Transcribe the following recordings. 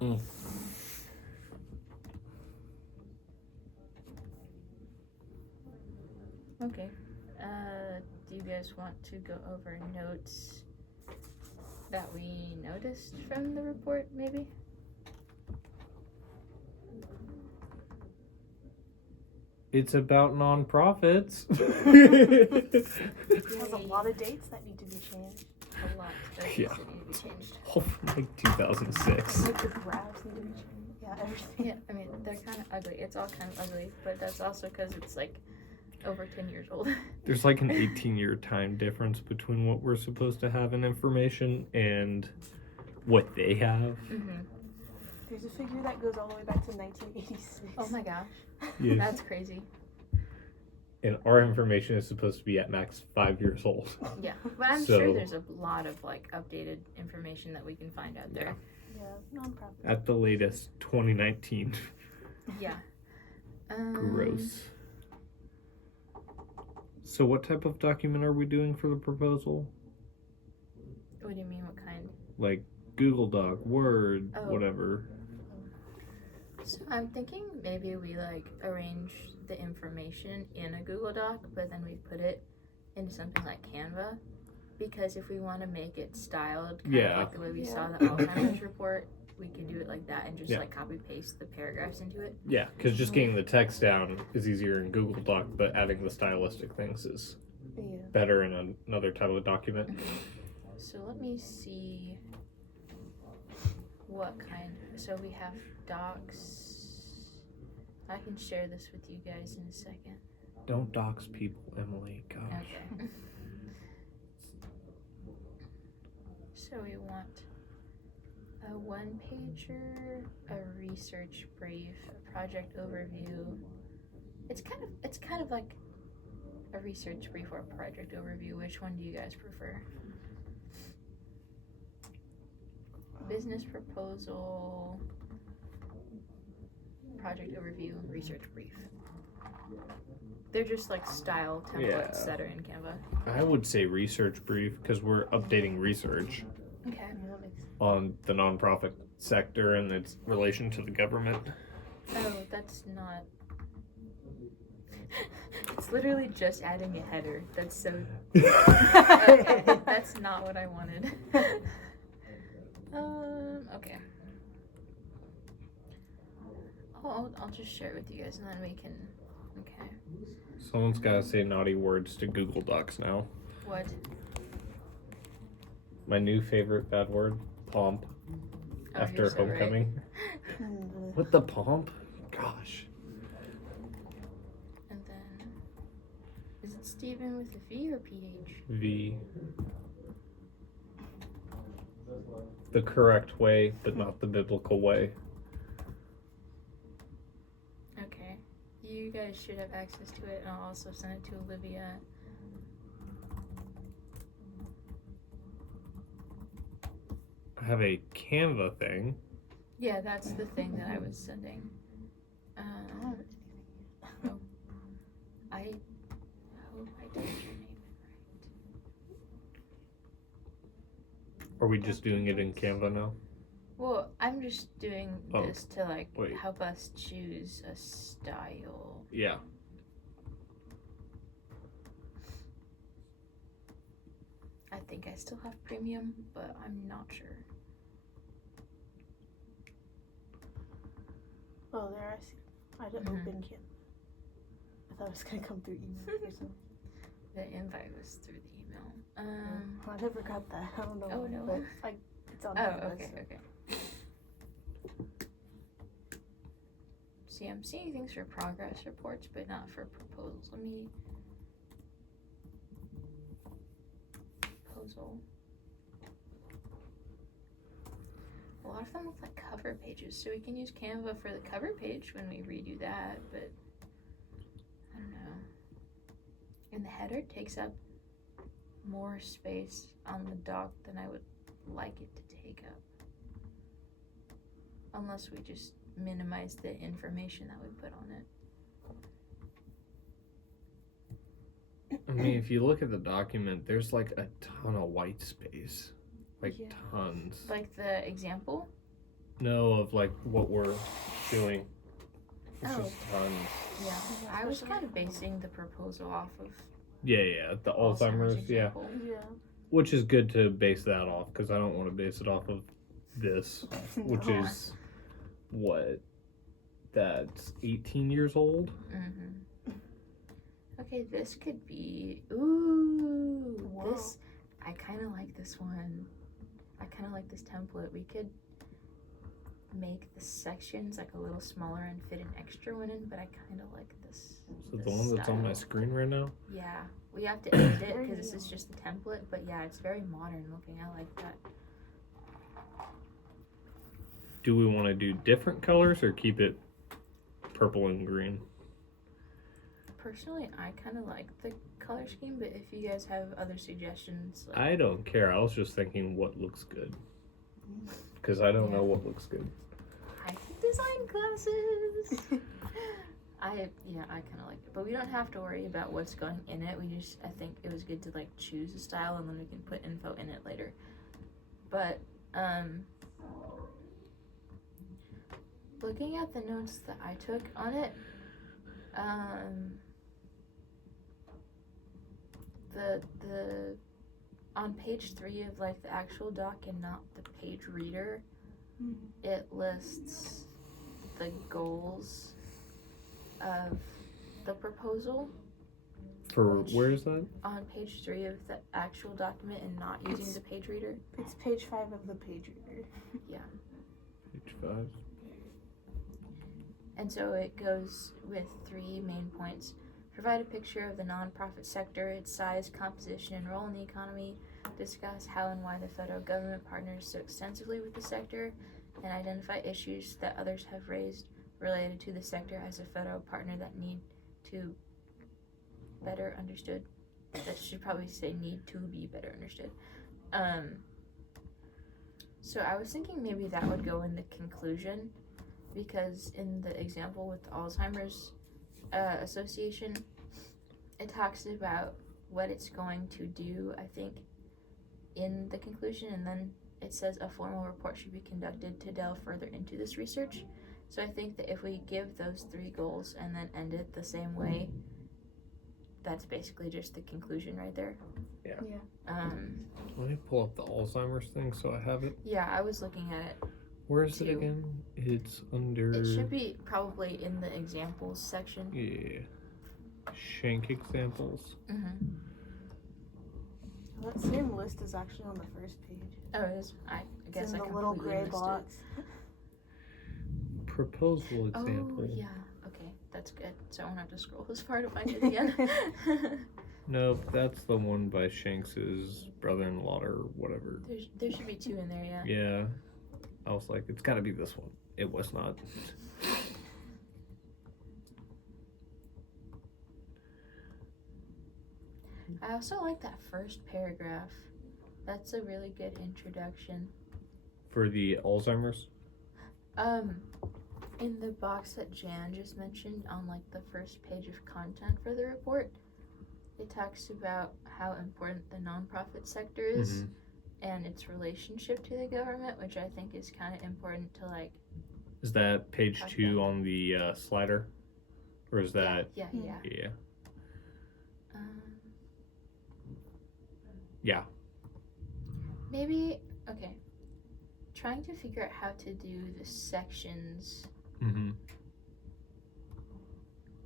Mm. Okay. Do you guys want to go over notes that we noticed from the report, maybe? It's about nonprofits. It has a lot of dates that need to be changed. A lot of Yeah. things that need to be changed. All from like 2006. Like the graphs need to be changed. Yeah, everything. Yeah, I mean, they're kind of ugly. It's all kind of ugly, but that's also because it's like over 10 years old. There's like an 18-year time difference between what we're supposed to have in information and what they have. Mm-hmm. There's a figure that goes all the way back to 1986. Oh my gosh. Yes. That's crazy. And our information is supposed to be at max 5 years old. Yeah, but I'm So- sure there's a lot of like updated information that we can find out there. Yeah, non-profit. At the latest, 2019. Yeah. Gross. So what type of document are we doing for the proposal? What do you mean? What kind? Like Google Doc, Word, Oh. whatever. So I'm thinking maybe we like arrange the information in a Google Doc, but then we put it into something like Canva, because if we want to make it styled, kind Yeah. of like the way we Yeah. saw the Alzheimer's report, we could do it like that and just Yeah. like copy paste the paragraphs into it. Yeah, because just getting the text down is easier in Google Doc, but adding the stylistic things is Yeah. better in another type of document. So let me see what kind. So we have docs. I can share this with you guys in a second. Don't dox people, Emily. Gosh. Okay. So we want a one-pager, a research brief, a project overview. It's kind of like a research brief or a project overview. Which one do you guys prefer? Business proposal, project overview, research brief. They're just like style templates Yeah. that are in Canva. I would say research brief because we're updating research Okay. Yeah, that makes sense. on the nonprofit sector and its relation to the government. Oh, that's not. It's literally just adding a header. That's so. Okay, that's not what I wanted. Okay. I'll just share it with you guys and then we can. Okay. Someone's got to say naughty words to Google Docs now. What? My new favorite bad word, pomp, Oh, after you're so right. homecoming. Mm, What the pomp? Gosh. And then. Is it Steven with a V or PH? V. The correct way, but not the biblical way. Okay. You guys should have access to it, and I'll also send it to Olivia. I have a Canva thing. Yeah, that's the thing that I was sending. I don't have anything. I hope I did your name Are we just doing it in Canva now? Well, I'm just doing Oh, this to like wait. help us choose a style. Yeah. I think I still have premium, but I'm not sure. Oh, there I see. I didn't Mhm. open Canva. I thought it was gonna come through email or something. The invite was through the email. I never got that. I don't know. Oh, why, no. But it's on Oh, Canva, okay, so- okay. See, I'm seeing things for progress reports, but not for proposals. Let me. Proposal. A lot of them look like cover pages, so we can use Canva for the cover page when we redo that, but I don't know. And the header takes up more space on the doc than I would like it to take up. Unless we just minimize the information that we put on it. I mean, if you look at the document, there's like a ton of white space. Like Yeah. tons. Like the example? No, of like what we're doing. It's Oh. just tons. Yeah, I was kind of basing the proposal off of Yeah, the Alzheimer's, yeah. example. Yeah. Which is good to base that off, because I don't want to base it off of this, which No. is, what, that's 18 years old? Mm-hmm. Okay, this could be. Ooh, Whoa. this. I kind of like this one. I kind of like this template. We could make the sections like a little smaller and fit an extra one in, but I kind of like this. So the this one that's on my style. screen right now? Yeah, we have to edit it because this is just the template. But yeah, it's very modern looking. I like that. Do we want to do different colors or keep it purple and green? Personally, I kind of like the color scheme, but if you guys have other suggestions, like, I don't care. I was just thinking what looks good. Because I don't Yeah. know what looks good. I take design classes. I kind of like it, but we don't have to worry about what's going in it. I think it was good to like choose a style and then we can put info in it later. But looking at the notes that I took on it, the on page 3 of like the actual doc and not the page reader, it lists the goals of the proposal For where is that? on page 3 of the actual document and not using the page reader. It's page 5 of the page reader. Page 5. And so it goes with 3 main points. Provide a picture of the nonprofit sector, its size, composition, and role in the economy. Discuss how and why the federal government partners so extensively with the sector, and identify issues that others have raised related to the sector as a federal partner that need to better understood. That should probably say need to be better understood. So I was thinking maybe that would go in the conclusion, because in the example with the Alzheimer's Association, it talks about what it's going to do, I think, in the conclusion, and then it says a formal report should be conducted to delve further into this research. So I think that if we give those 3 goals and then end it the same way, that's basically just the conclusion right there. Yeah. Yeah. Let me pull up the Alzheimer's thing so I have it. Yeah, I was looking at it. Where is it 2. again? It's under. It should be probably in the examples section. Yeah. Shank examples. Mm-hmm. That same list is actually on the first page. Oh, it is. I guess It's in I the little completely gray missed box. Proposal it. example. Oh yeah. Okay, that's good. So I won't have to scroll this far to find it again. Nope, that's the one by Shanks's brother-in-law or whatever. There should be 2 in there. Yeah. Yeah. I was like, it's got to be this one. It was not. I also like that first paragraph. That's a really good introduction. For the Alzheimer's? In the box that Jan just mentioned on like the first page of content for the report, it talks about how important the nonprofit sector is and its relationship to the government, which I think is kind of important to like. Is that page Okay. 2 on the slider? Or is that. Yeah. Yeah. Um, Yeah. Maybe okay. Trying to figure out how to do the sections. Mm-hmm.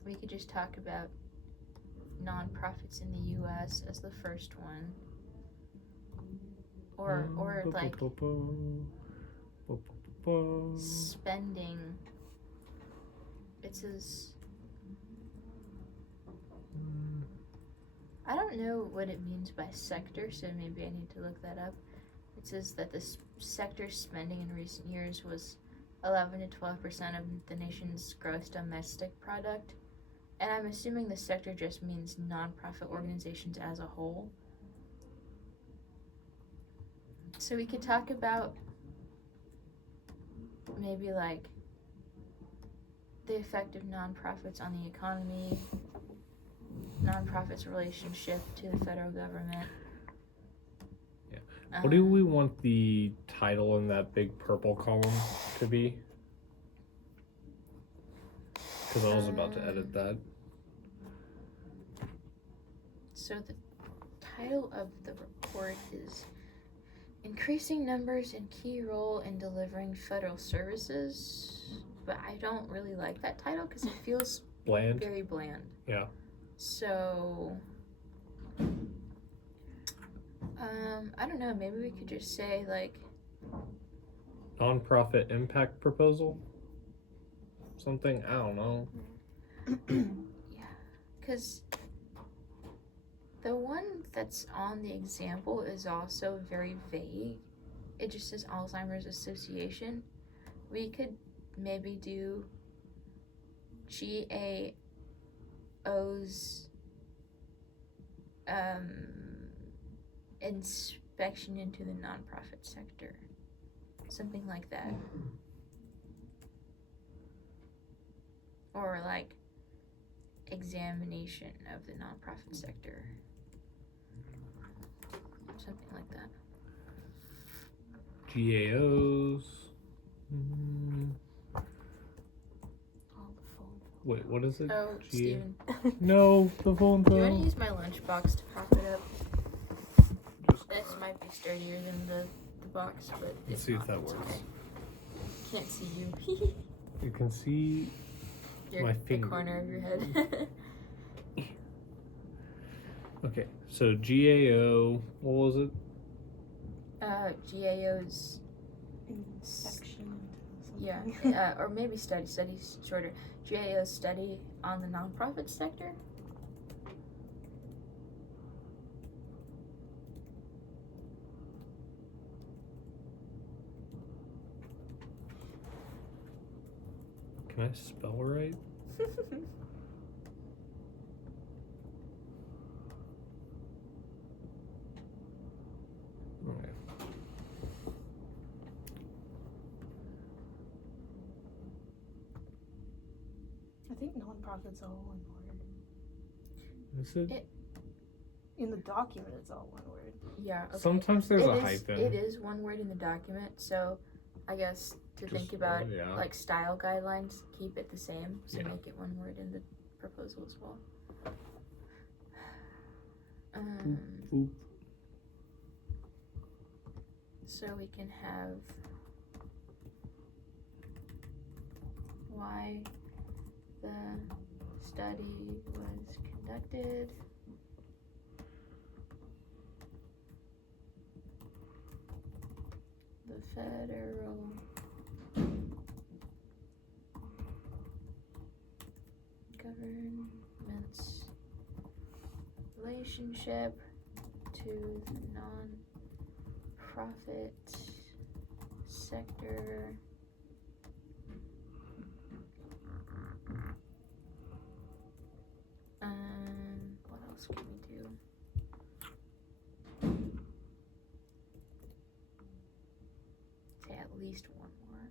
We could just talk about nonprofits in the U.S. as the first one, or like spending. It says, I don't know what it means by sector, so maybe I need to look that up. It says that the sector spending in recent years was 11 to 12% of the nation's gross domestic product. And I'm assuming the sector just means nonprofit organizations as a whole. So we could talk about maybe like the effect of nonprofits on the economy, nonprofits' relationship to the federal government. What do we want the title in that big purple column to be? Because I was about to edit that. So the title of the report is Increasing Numbers and Key Role in Delivering Federal Services. But I don't really like that title because it feels Bland. very bland. Yeah. So, I don't know. Maybe we could just say like Nonprofit impact proposal? Something? I don't know. because the one that's on the example is also very vague. It just says Alzheimer's Association. We could maybe do GAO's inspection into the nonprofit sector. Something like that. Or like examination of the nonprofit sector. Something like that. GAOs. Wait, what is it? Oh, Steven. No, the phone Do you want fell. to use my lunchbox to prop it up? This might be sturdier than the box, but Let's it's see if not. that It's works. okay. Can't see you. You can see my The finger. corner of your head. Okay, so GAO, what was it? GAO's, Inspection. yeah, or maybe study's shorter. GAO's study on the nonprofit sector. Can I spell right? Okay. I think nonprofit's all one word. Is it? In the document, it's all one word. Yeah. Okay. Sometimes there's It a is- hyphen. It is one word in the document, so I guess to think Just, about yeah. like style guidelines, keep it the same. So Yeah. make it one word in the proposal as well. Boop. So we can have why the study was conducted. The federal government's relationship to the non-profit sector what else can we do? Say at least one more.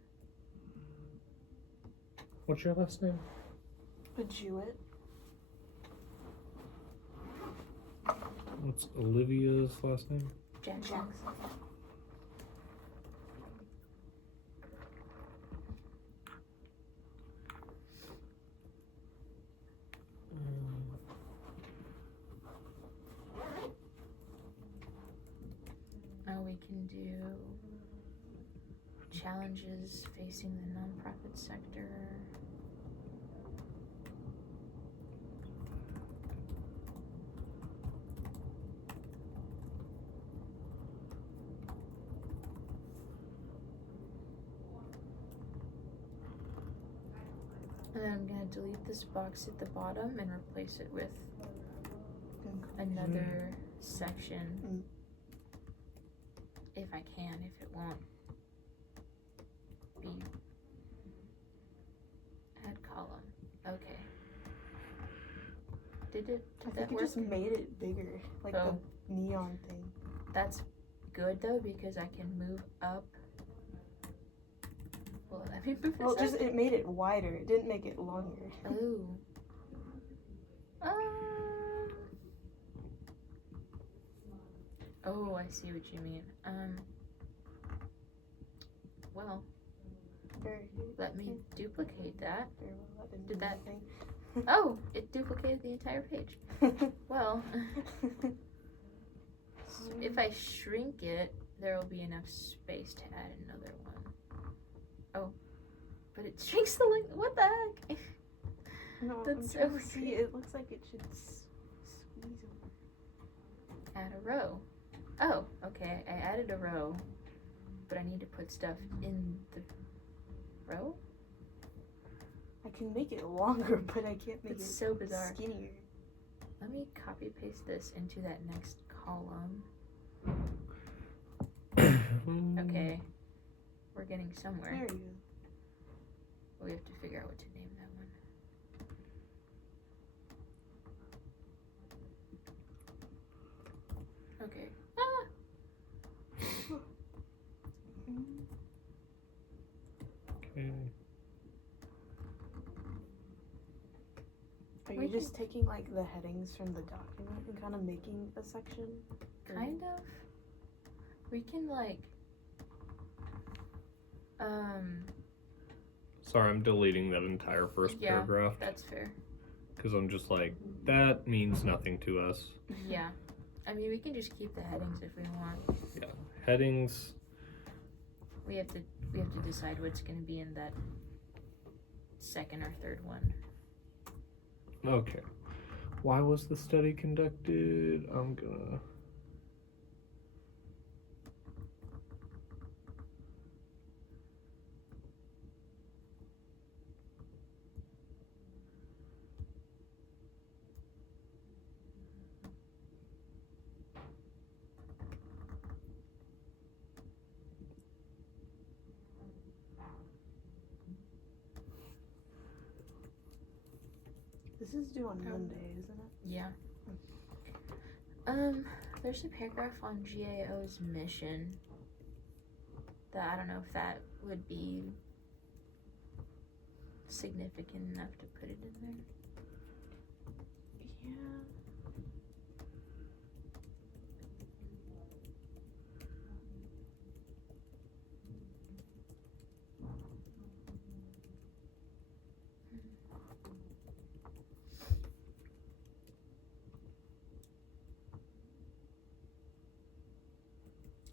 What's your last name? Jewett. What's Olivia's last name? Jackson. We can do challenges facing the nonprofit sector. And then I'm going to delete this box at the bottom and replace it with another section. If I can, if it won't be add column. Okay. Did I that think it work? just made it bigger, like Oh. the neon thing. That's good though because I can move up. Well, let me move Well, this up. it made it wider. It didn't make it longer. Oh. Oh, I see what you mean. Well, Very good. Let me duplicate that. Very well, that didn't Did do that- anything. Oh, it duplicated the entire page. Well, if I shrink it, there will be enough space to add another one. Oh, but it shrinks the length. What the heck? No, That's I'm trying so to see. weird. It looks like it should squeeze over. Add a row. Oh, okay. I added a row, but I need to put stuff in the row. I can make it longer, but I can't make It's it so bizarre. skinnier. Let me copy paste this into that next column. Okay, we're getting somewhere. There you go. We have to figure out what to name that one. Okay. Ah! Okay. Are We you just taking like the headings from the document and kind of making a section? Or- Kind of. We can like Sorry, I'm deleting that entire first Yeah. paragraph that's fair. because I'm just like, that means nothing to us. Yeah. I mean we can just keep the headings if we want. Headings. We have to decide what's gonna be in that second or third one. Okay. Why was the study conducted? I'm gonna. This is due on Monday, isn't it? Yeah. There's a paragraph on GAO's mission that I don't know if that would be significant enough to put it in there. Yeah.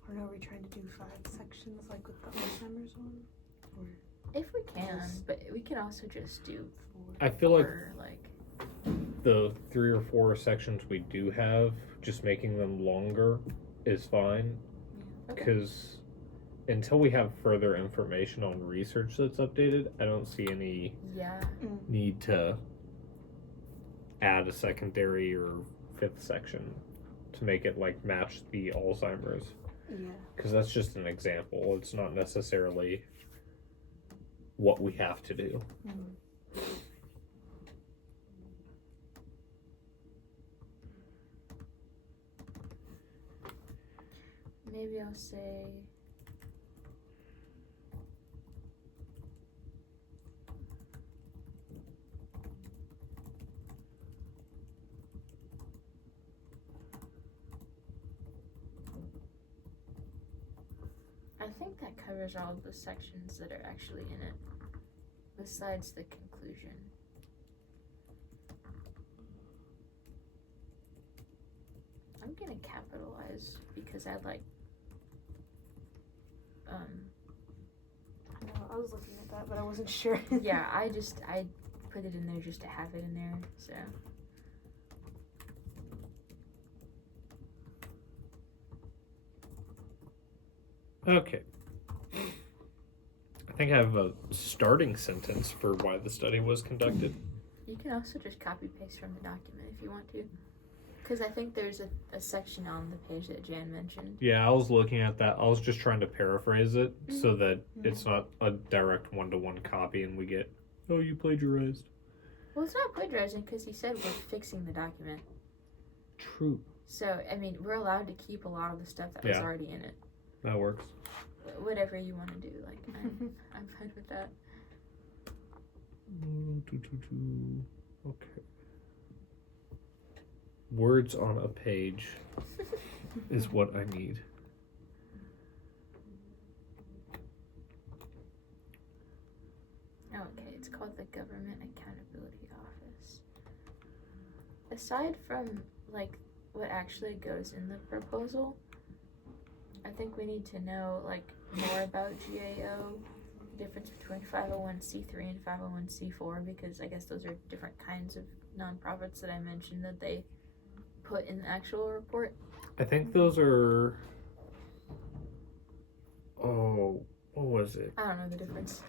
Or are we trying to do 5 sections like with the Alzheimer's one? Or If we can, Yes. but we can also just do 4? I feel like or like the 3 or 4 sections we do have, just making them longer is fine. Okay. Because until we have further information on research that's updated, I don't see any yeah. need to add a secondary or 5th section to make it like match the Alzheimer's. Yeah. Because that's just an example. It's not necessarily what we have to do. Maybe I'll say I think that covers all of the sections that are actually in it, besides the conclusion. I'm gonna capitalize because I like I know, I was looking at that, but I wasn't sure. yeah, I put it in there just to have it in there, so. Okay. I think I have a starting sentence for why the study was conducted. You can also just copy paste from the document if you want to. Because I think there's a section on the page that Jan mentioned. Yeah, I was looking at that. I was just trying to paraphrase it so that it's not a direct one-to-one copy and we get, oh, you plagiarized. Well, it's not plagiarizing because he said we're fixing the document. True. So, I mean, we're allowed to keep a lot of the stuff that was Yeah. already in it. That works. Whatever you want to do, like, I'm fine with that. Okay. Words on a page is what I need. Okay, it's called the Government Accountability Office. Aside from like what actually goes in the proposal, I think we need to know like more about GAO, the difference between 501c3 and 501c4, because I guess those are different kinds of nonprofits that I mentioned that they put in the actual report. I think those are. Oh, what was it? I don't know the difference.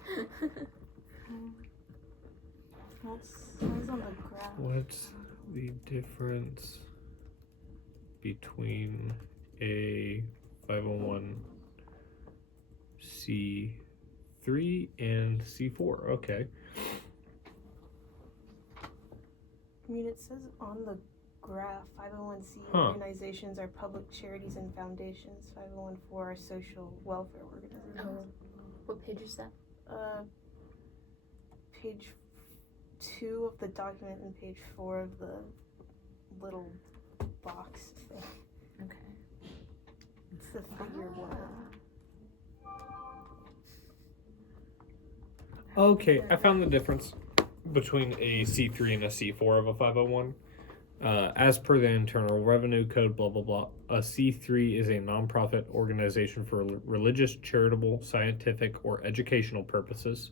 That's on the graph. What's the difference between a 501c3 and C4? Okay. I mean, it says on the graph, 501c Huh. organizations are public charities and foundations. 501(4) are social welfare organizations. Oh, what page is that? Page 2 of the document and page 4 of the little box thing. Okay. It's the figure one. Okay, I found the difference between a C3 and a C4 of a 501. As per the Internal Revenue Code, blah, blah, blah, a C3 is a nonprofit organization for religious, charitable, scientific, or educational purposes.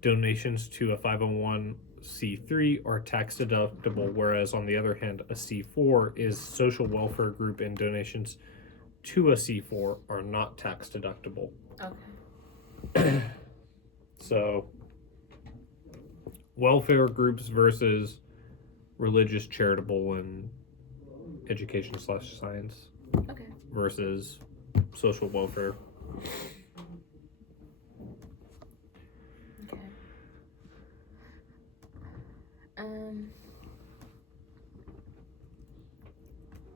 Donations to a 501c3 are tax deductible, whereas on the other hand, a C4 is social welfare group, and donations to a C4 are not tax deductible. Okay. So, welfare groups versus religious, charitable, and education/science Okay. versus social welfare. Okay.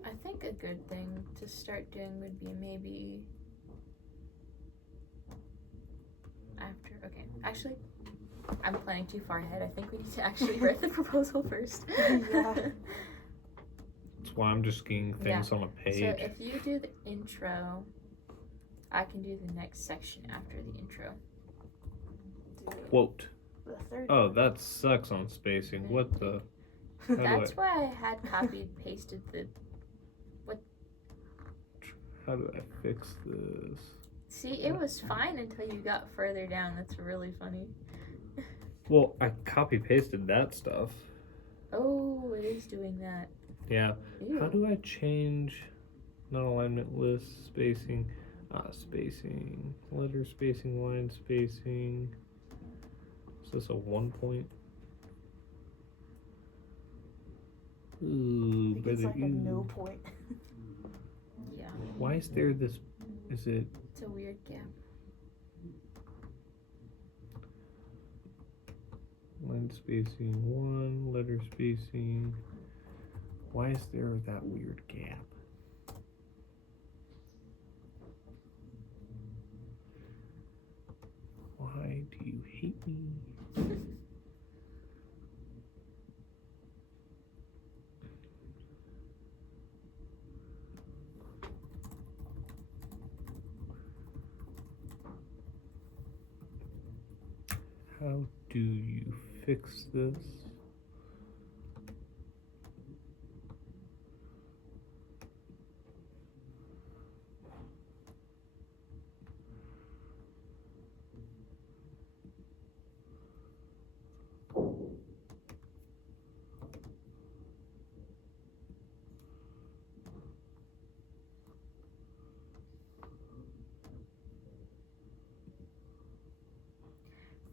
I think a good thing to start doing would be maybe after. Okay, actually, I'm planning too far ahead. I think we need to actually write the proposal first. Yeah. That's why I'm just getting things on a page. So if you do the intro, I can do the next section after the intro. Quote. The third. Oh, that sucks on spacing. What the? That's why I had copied pasted the. How do I fix this? See, it was fine until you got further down. That's really funny. Well, I copy pasted that stuff. Oh, it is doing that. Yeah. Ew. How do I change non-alignment list spacing? Spacing, letter spacing, line spacing. Is this a 1 point? Ooh, I think but it's like a no point. Yeah, why is there this? Is it? it's a weird gap. Line spacing 1, letter spacing. Why is there that weird gap? Why do you hate me? How do you fix this?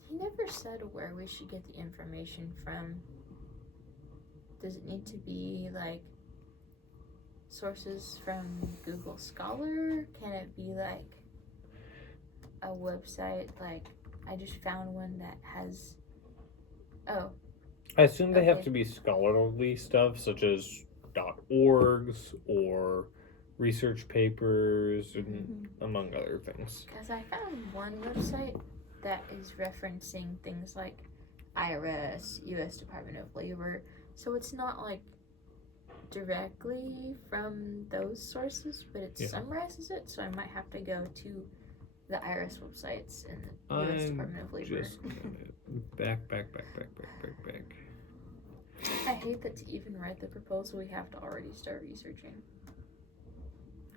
He never said where we should get the information from. Does it need to be like sources from Google Scholar? Can it be like a website? Like, I just found one that has. Oh, I assume they have Okay. to be scholarly stuff, such as .orgs or research papers, and among other things. because I found one website that is referencing things like IRS, U.S. Department of Labor, so it's not like directly from those sources, but it Yeah. summarizes it, so I might have to go to the IRS websites and the U.S. Department of Labor. Just back. I hate that to even write the proposal, we have to already start researching.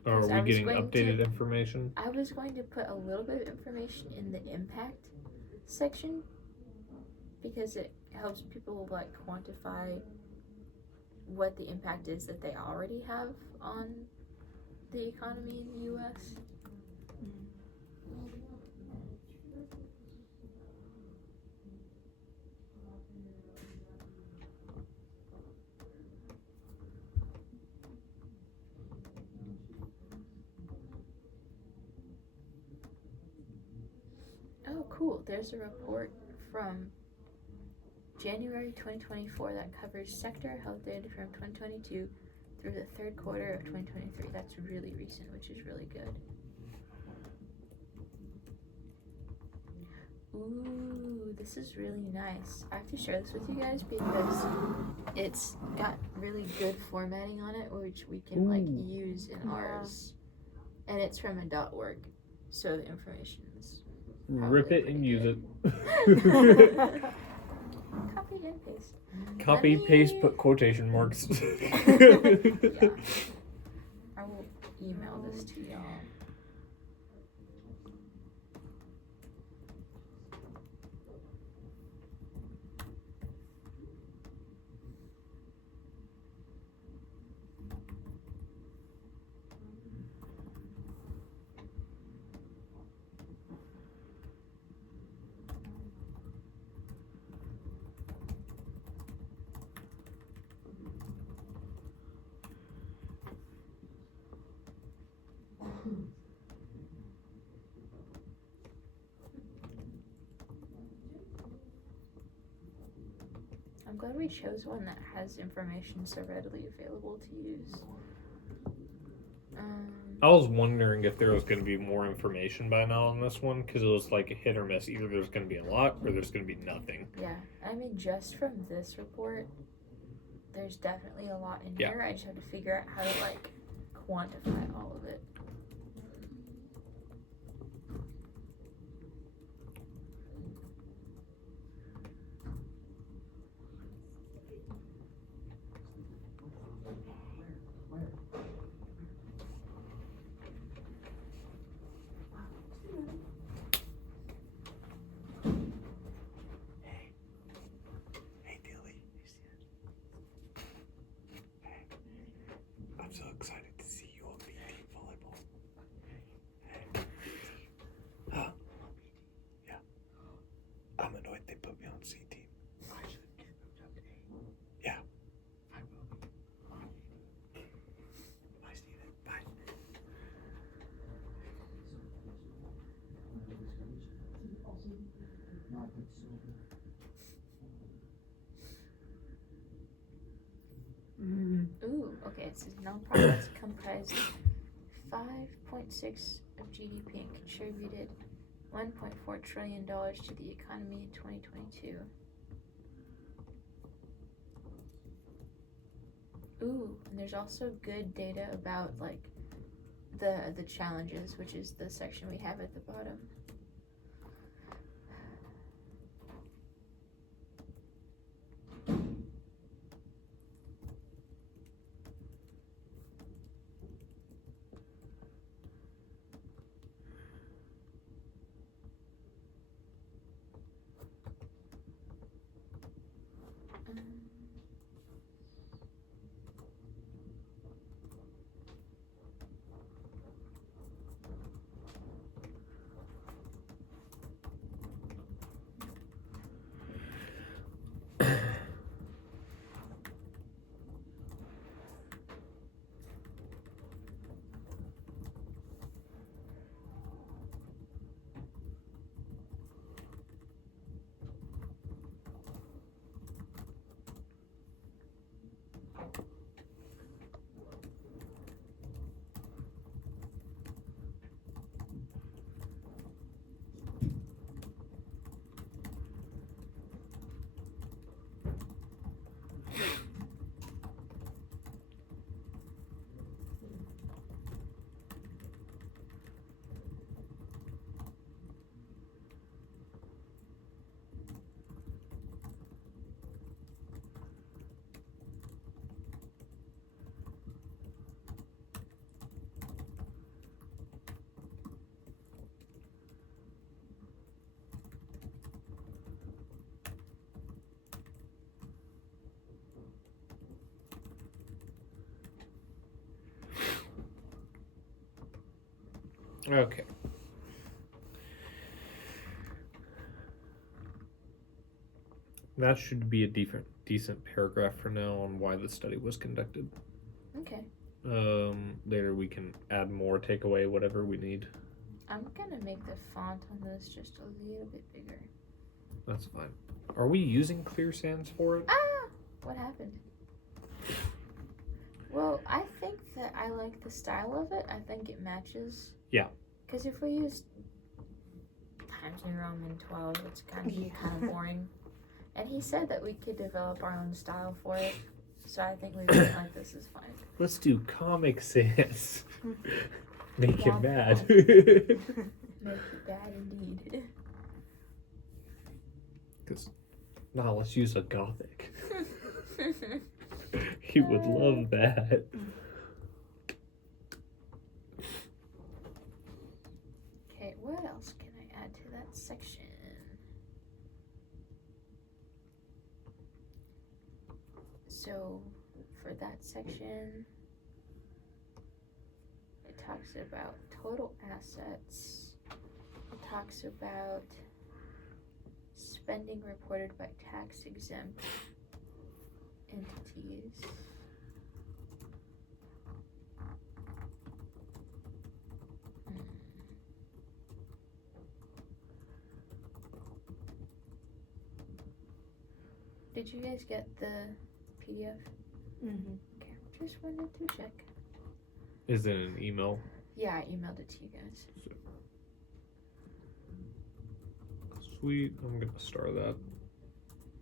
Are 'Cause we I was getting going updated to- information? I was going to put a little bit of information in the impact section because it helps people like quantify what the impact is that they already have on the economy in the U.S. Oh, cool. There's a report from January 2024 that covers sector health data from 2022 through the third quarter of 2023. That's really recent, which is really good. Ooh, this is really nice. I have to share this with you guys because it's got really good formatting on it, which we can like use in ours. And it's from a .org, so the information is Rip it and pretty use good. it. Copy and paste. Copy, Let paste, me- put quotation marks. Yeah. I will email this to y'all. I'm glad we chose one that has information so readily available to use. I was wondering if there was going to be more information by now on this one because it was like a hit or miss. Either there's going to be a lot or there's going to be nothing. Yeah, I mean, just from this report, there's definitely a lot in Yeah. here. I just have to figure out how to like quantify all of it. Hey, Dilly. I'm so excited to see you on BT volleyball. Huh? Yeah. I'm annoyed they put me on C team. I should get moved up to A. Yeah. I will be. Bye, Steven. Bye. Ooh, okay, it says nonprofits comprised 5.6 of GDP and contributed $1.4 trillion to the economy in 2022. Ooh, and there's also good data about like the challenges, which is the section we have at the bottom. Okay. That should be a decent paragraph for now on why the study was conducted. Okay. Later we can add more, take away whatever we need. I'm gonna make the font on this just a little bit bigger. That's fine. Are we using clear sans for it? Ah! What happened? Well, I think that I like the style of it. I think it matches. Yeah. Because if we use Times New Roman 12, it's kind of boring. And he said that we could develop our own style for it. So I think leaving it like this is fine. Let's do Comic Sans. Make Yeah. it mad. Make it bad indeed. Nah, let's use a Gothic. He would love that. Okay, what else can I add to that section? So, for that section, it talks about total assets. It talks about spending reported by tax exempt entities. Did you guys get the PDF? Mm-hmm. Okay, just wanted to check. Is it an email? Yeah, I emailed it to you guys. Sweet. I'm gonna star that.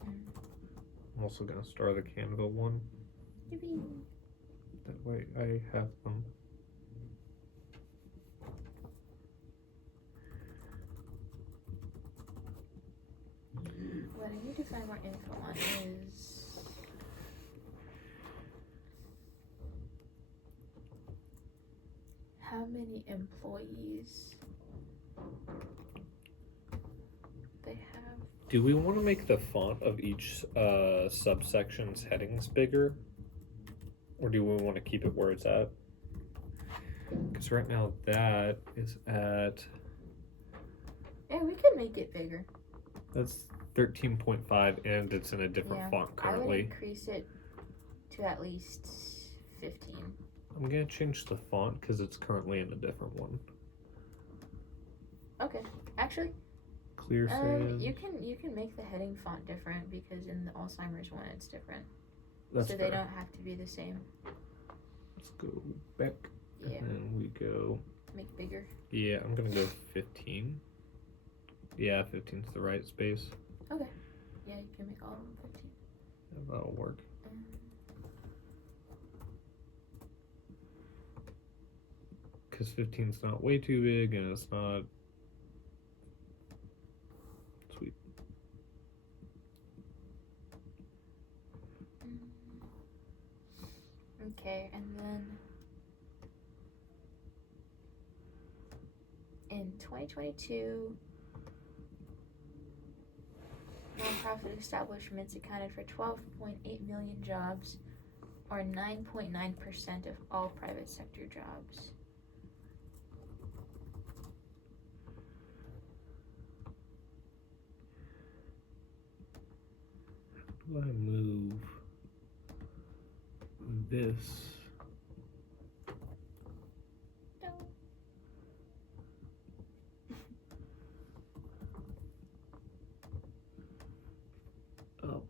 I'm also gonna star the Canva one. Yippee. That way I have them. What I need to find more info on is how many employees they have. Do we want to make the font of each subsection's headings bigger? Or do we want to keep it where it's at? Because right now that is at... Yeah, we could make it bigger. That's 13.5 and it's in a different font I would currently. increase it to at least 15. I'm going to change the font because it's currently in a different one. Okay, actually, Clear sans. you can make the heading font different because in the Alzheimer's one it's different. That's so fair. they don't have to be the same. Let's go back. Yeah. And then we go... Make bigger. Yeah, I'm going to go 15. Yeah, 15's the right space. Okay. Yeah, you can make all of them 15. Yeah, that'll work. Because 15's not way too big and it's not... Sweet. Okay, and then in 2022, nonprofit establishments accounted for 12.8 million jobs, or 9.9% of all private sector jobs. How do I move this? Oh.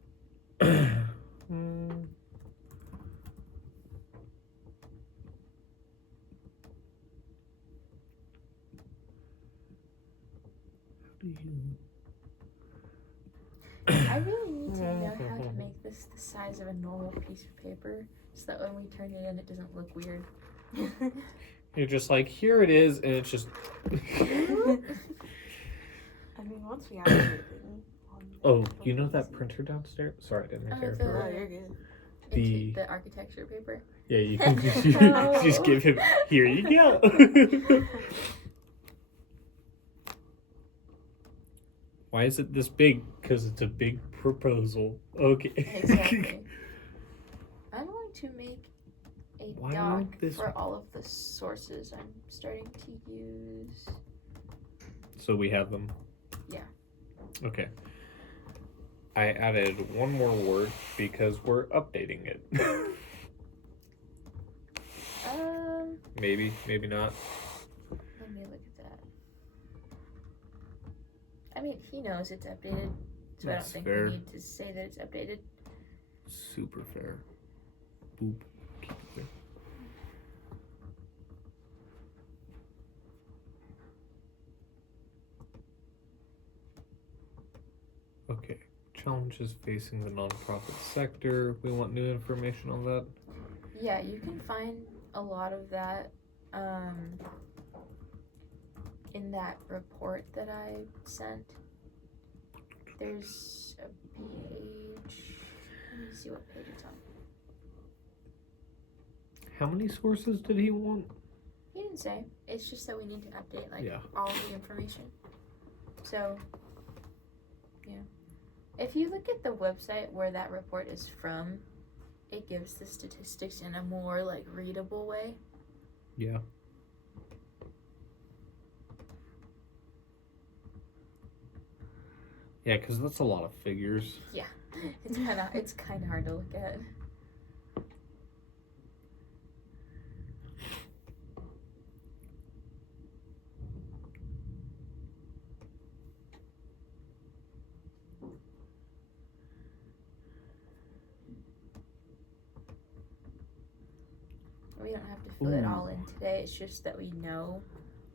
I really need to know how to make this the size of a normal piece of paper so that when we turn it in, it doesn't look weird. You're just like, here it is, and it's just... I mean, once we have everything. Oh, you know that printer downstairs? Sorry, I didn't interfere. Oh, you're good. The architecture paper. Yeah, you can just give him, here you go. Why is it this big? Because it's a big proposal. Okay. Exactly. I'm going to make a Why doc won't this- for all of the sources I'm starting to use. So we have them. Yeah. Okay. I added one more word because we're updating it. Maybe, maybe not. Let me look at that. I mean, he knows it's updated, so That's I don't think fair. we need to say that it's updated. Super fair. Boop. Keep it there. Okay. Challenges facing the nonprofit sector. We want new information on that. Yeah, you can find a lot of that in that report that I sent. There's a page. Let me see what page it's on. How many sources did he want? He didn't say. It's just that we need to update Yeah. all of the information. So, yeah. If you look at the website where that report is from, it gives the statistics in a more readable way. Yeah. Yeah, because that's a lot of figures. It's kind of hard to look at. We don't have to fill it all in today. It's just that we know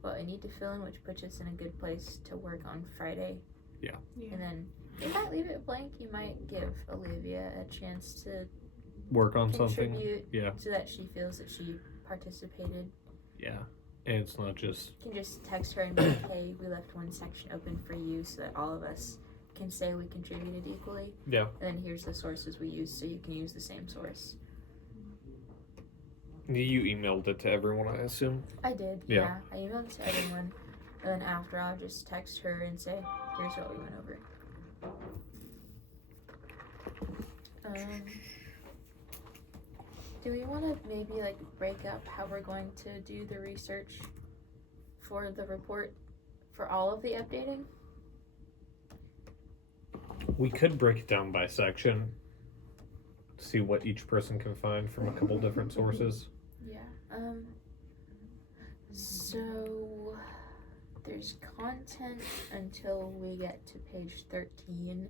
what we need to fill in, which puts us in a good place to work on Friday. Yeah. And then you might leave it blank. You might give Olivia a chance to Work on something. contribute Yeah. so that she feels that she participated. Yeah. And it's not just. You can just text her and be like, hey, we left one section open for you so that all of us can say we contributed equally. Yeah. And then here's the sources we used so you can use the same source. You emailed it to everyone, I assume? I did, Yeah. yeah. I emailed it to everyone. And then after, I'll just text her and say, here's what we went over. Do we want to maybe break up how we're going to do the research for the report for all of the updating? We could break it down by section. See what each person can find from a couple different sources. Yeah. So there's content until we get to page 13.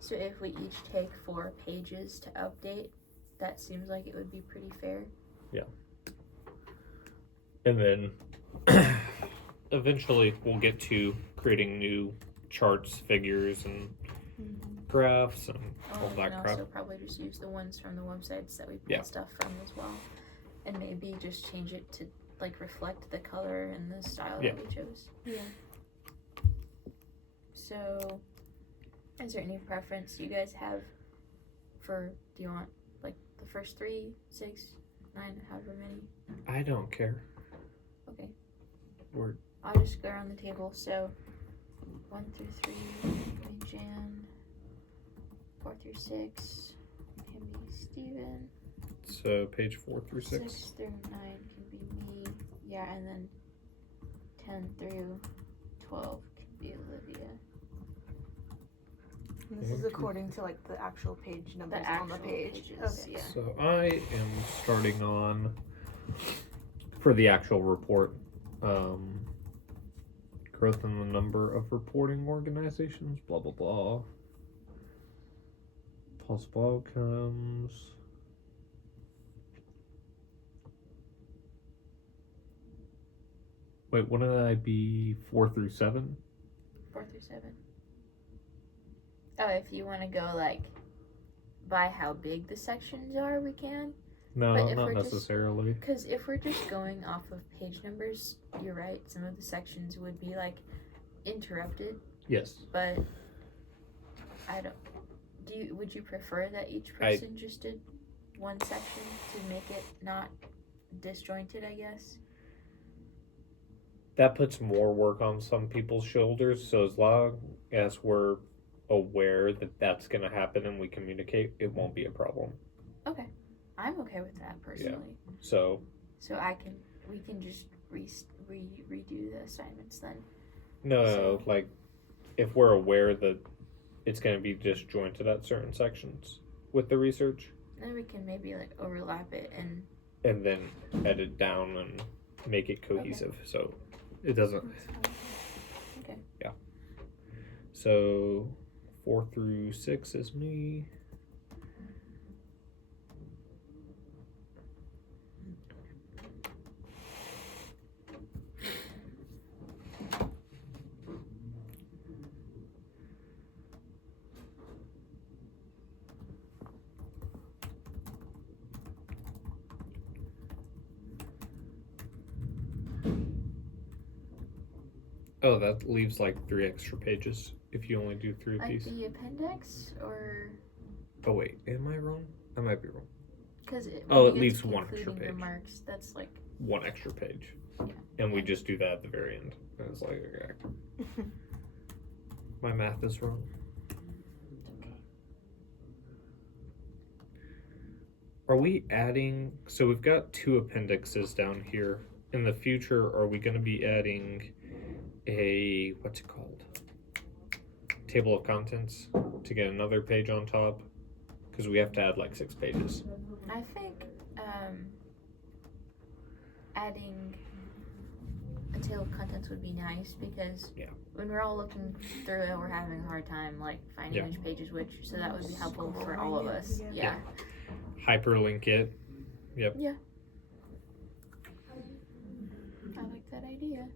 So if we each take 4 pages to update, that seems like it would be pretty fair. Yeah. And then eventually we'll get to creating new charts, figures, and graphs and all We that can crap. also probably just use the ones from the websites that we pull Yeah. stuff from as well. And maybe just change it to reflect the color and the style Yeah. that we chose. Yeah. So, is there any preference you guys have for, do you want the first 3, 6, 9, however many? I don't care. Okay. We're I'll just go around the table. So, 1 through 3, me, Jan. 4 through 6, can be Steven. so page 4 through 6. 6 through 9 can be me. Yeah, and then 10 through 12 can be Olivia. And this is according to the actual page numbers on the actual page. pages, Okay. yeah. So I am starting on for the actual report. Growth in the number of reporting organizations, blah blah blah. Possible outcomes. Wait, wouldn't I be 4 through 7? 4 through 7. Oh, if you want to go by how big the sections are, we can. No, But if not we're just- necessarily. Because if we're just going off of page numbers, you're right. Some of the sections would be interrupted, Yes. but I don't. Would you prefer that each person just did one section to make it not disjointed? I guess. That puts more work on some people's shoulders, so as long as we're aware that that's going to happen and we communicate, it won't be a problem. Okay. I'm okay with that personally. So So we can just redo the assignments then. no, So- like if we're aware that it's going to be disjointed at certain sections with the research, Then we can maybe like overlap it and and then edit down and make it cohesive, so it doesn't. Okay. Yeah. So 4 through 6 is me. Oh, that leaves like 3 extra pages if you only do 3 of Like these. the appendix, or Oh wait, am I wrong? I might be wrong. because it leaves one extra concluding page. remarks. That's like 1 extra page. Yeah. And we just do that at the very end. And it's like, okay. My math is wrong. okay. Are we adding? So we've got 2 appendixes down here. In the future, are we going to be adding a what's it called? Table of contents to get another page on top? Because we have to add like 6 pages. I think adding a table of contents would be nice because Yeah. when we're all looking through it, we're having a hard time like finding Yeah. which page is which. So that would be helpful for all of Scrolling it, us. yeah. Yeah. Hyperlink it. I like that idea.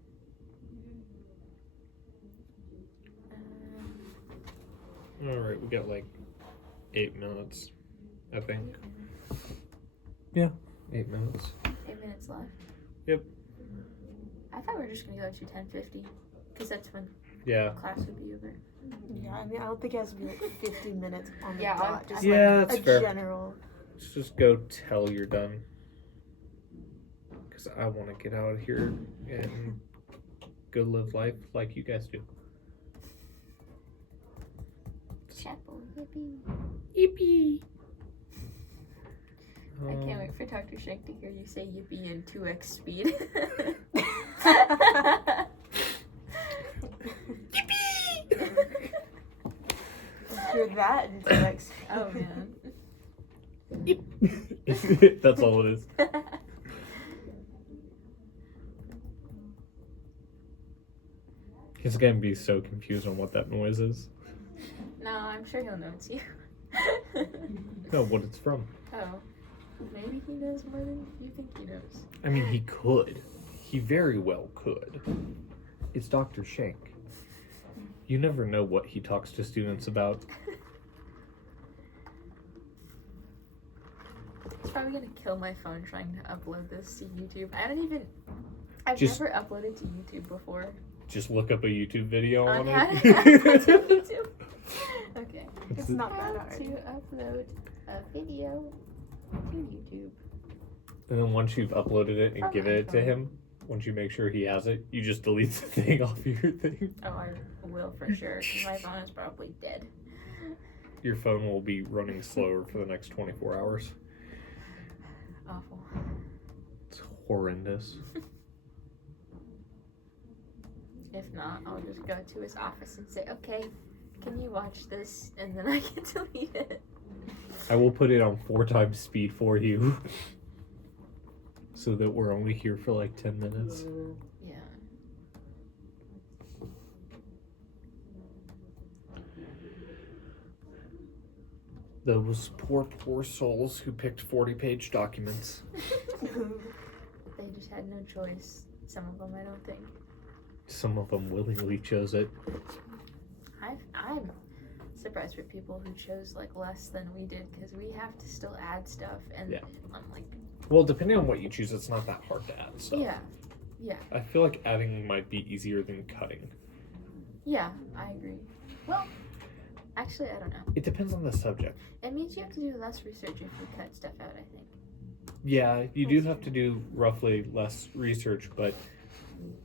All right, we got like 8 minutes, I think. Yeah, 8 minutes. 8 minutes left. Yep. I thought we were just gonna go to 10:50 because that's when Yeah. class would be over. Yeah, I mean, I don't think it has to be like 50 minutes on the Yeah, dot. Just Yeah, like that's a fair. general. Let's just go tell you're done. Because I want to get out of here and go live life like you guys do. Chapel, yippee! Yippee! I can't wait for Dr. Shank to hear you say yippee in 2x speed. Hear that in the next. Oh man. That's all it is. He's gonna be so confused on what that noise is. No, I'm sure he'll know it's you. No, what it's from. Oh. Maybe he knows more than you think he knows. I mean, he could. He very well could. It's Dr. Shank. You never know what he talks to students about. He's probably gonna kill my phone trying to upload this to YouTube. I've Just- never uploaded to YouTube before. Just look up a YouTube video on how to it. upload to YouTube. Okay. It's not that How hard. to upload a video to YouTube. And then once you've uploaded it and From given it to iPhone. him, once you make sure he has it, you just delete the thing off your thing. Oh, I will for sure. 'Cause my phone is probably dead. Your phone will be running slower for the next 24 hours. Awful. It's horrendous. If not, I'll just go to his office and say, okay, can you watch this? And then I can delete it. I will put it on 4 times speed for you. So that we're only here for like 10 minutes. Yeah. Those poor souls who picked 40-page documents. They just had no choice. Some of them, I don't think. Some of them willingly chose it. I'm surprised for people who chose like less than we did because we have to still add stuff and Yeah. I'm like, Well, depending on what you choose, it's not that hard to add stuff. yeah, I feel like adding might be easier than cutting. yeah, I agree. Well, actually, I don't know. It depends on the subject. It means you have to do less research if you cut stuff out, I think. Yeah, you do have to do roughly less research, but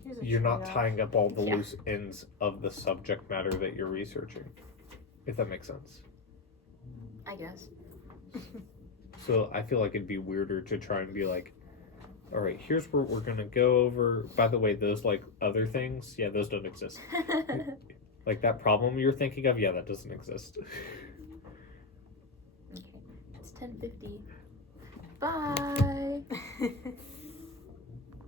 Here's a you're not trade-off. tying up all the Yeah. loose ends of the subject matter that you're researching. If that makes sense. I guess. So I feel like it'd be weirder to try and be like, all right, here's what we're gonna go over. By the way, those like other things, yeah, those don't exist. Like that problem you're thinking of, yeah, that doesn't exist. Okay, it's 10:50. Bye.